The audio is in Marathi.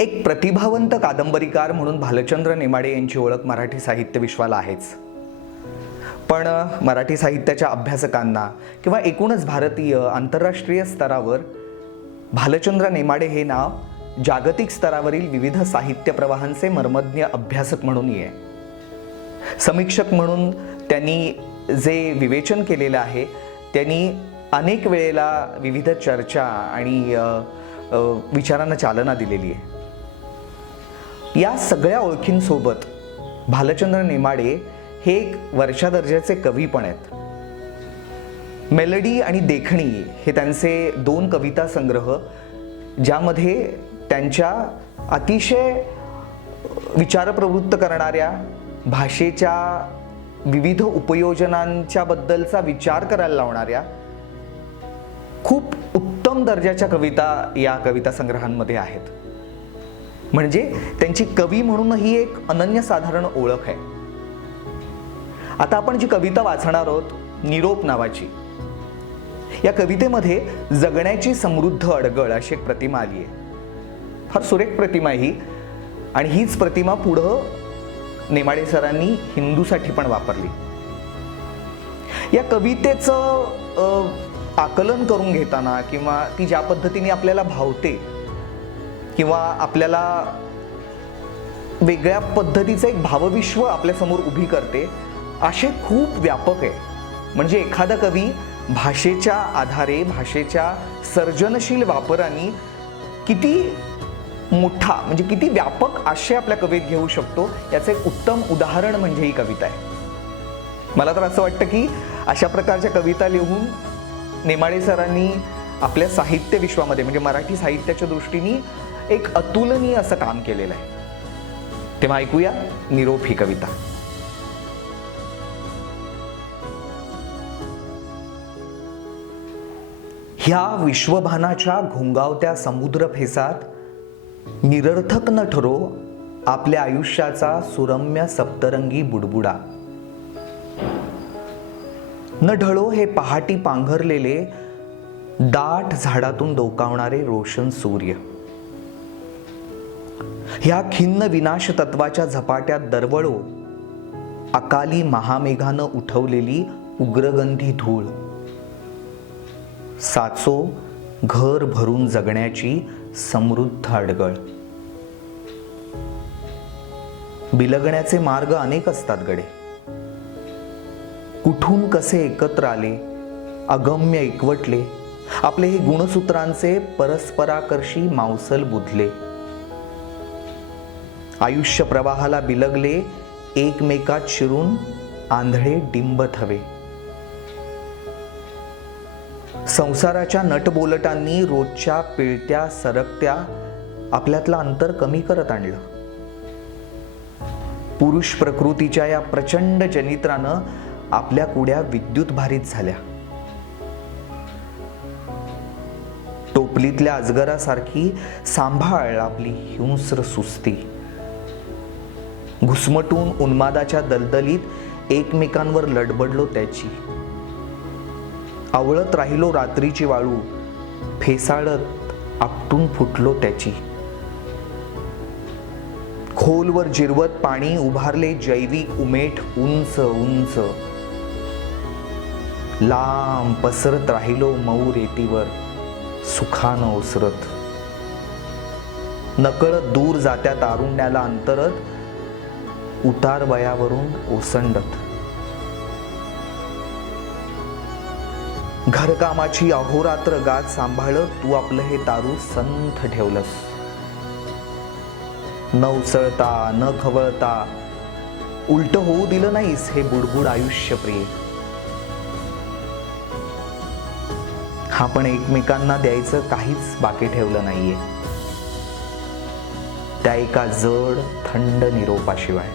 एक प्रतिभावंत कादंबरीकार म्हणून भालचंद्र नेमाडे यांची ओळख मराठी साहित्य विश्वाला आहेच. पण मराठी साहित्याच्या अभ्यासकांना किंवा एकूणच भारतीय आंतरराष्ट्रीय स्तरावर भालचंद्र नेमाडे हे नाव जागतिक स्तरावरील विविध साहित्य प्रवाहांचे मर्मज्ञ अभ्यासक म्हणून आहे. समीक्षक म्हणून त्यांनी जे विवेचन केलेलं आहे त्यांनी अनेक वेळेला विविध चर्चा आणि विचारांना चालना दिलेली आहे. या सगळ्या ओळखींसोबत भालचंद्र नेमाडे हे एक वरच्या दर्जाचे कवी पण आहेत. मेलडी आणि देखणी हे त्यांचे 2 कविता संग्रह, ज्यामध्ये त्यांच्या अतिशय विचारप्रवृत्त करणाऱ्या भाषेच्या विविध उपयोजनांच्या बद्दलचा विचार करायला लावणाऱ्या खूप उत्तम दर्जाच्या कविता या कविता संग्रहांमध्ये आहेत. म्हणजे त्यांची कवी म्हणूनही एक अनन्यसाधारण ओळख आहे. आता आपण जी कविता वाचणार आहोत, निरोप नावाची, या कवितेमध्ये जगण्याची समृद्ध अडगळ अशी एक प्रतिमा आली आहे. फार सुरेख प्रतिमा ही, आणि हीच प्रतिमा पुढं नेमाडे सरांनी हिंदूसाठी पण वापरली. या कवितेचं आकलन करून घेताना किंवा ती ज्या पद्धतीने आपल्याला भावते किंवा आपल्याला वेगळ्या पद्धतीचं एक भावविश्व आपल्यासमोर उभी करते, असे खूप व्यापक आहे. म्हणजे एखादा कवी भाषेच्या आधारे, भाषेच्या सर्जनशील वापराने किती मोठा, म्हणजे किती व्यापक आशय आपल्या कवितेत घेऊ शकतो, याचं एक उत्तम उदाहरण म्हणजे ही कविता आहे. मला तर असं वाटतं की अशा प्रकारच्या कविता लिहून नेमाडे सरांनी आपल्या साहित्य विश्वामध्ये, म्हणजे मराठी साहित्याच्या दृष्टीने एक अतुलनीय असं काम केलेलं आहे. तेव्हा ऐकूया निरोप ही कविता. ह्या विश्वभानाच्या घोंगावत्या समुद्र फेसात निरर्थक न ठरो आपल्या आयुष्याचा सुरम्य सप्तरंगी बुडबुडा. न ढळो हे पहाटी पांघरलेले दाट झाडातून डोकावणारे रोशन सूर्य. ह्या खिन्न विनाश तत्वाच्या झपाट्यात दरवळो अकाली महामेघानं उठवलेली उग्रगंधी धूळ. साचो घर भरून जगण्याची समृद्ध अडगळ. बिलगण्याचे मार्ग अनेक असतात गडे, कुठून कसे एकत्र आले, अगम्य एकवटले आपले हे गुणसूत्रांचे परस्पराकर्षी मावसल बुधले. आयुष्य प्रवाहाला बिलगले एकमेकात शिरून आंधळे डिंब थवे. संसाराच्या नटबोलटांनी रोजच्या पिळत्या सरकत्या आपल्यातलं अंतर कमी करत आणलं. पुरुष प्रकृतीच्या या प्रचंड जनित्रानं आपल्या कुड्या विद्युत भारित झाल्या. टोपलीतल्या अजगरासारखी सांभाळ आपली हिंस्र सुस्ती. घुसमटून उन्मादाच्या दलदलीत एकमेकांवर लडबडलो त्याची. आवळत राहिलो रात्रीची वाळू, फेसाळत आपटून फुटलो त्याची. खोलवर जिरवत पाणी उभारले जैविक उमेठ उंच उंच. लांब पसरत राहिलो मऊ रेतीवर सुखानं ओसरत. नकळत दूर जात्या तारुण्याला अंतरत उतार वयावरून ओसंडत. घरकामाची अहोरात्र गात सांभाळत तू आपलं हे तारू संथ ठेवलंस. न उसळता न खवळता उलट होऊ दिलं नाहीस हे बुडबुड आयुष्य प्रिय. आपण एकमेकांना द्यायचं काहीच बाकी ठेवलं नाहीये त्या एका जड थंड निरोपाशिवाय.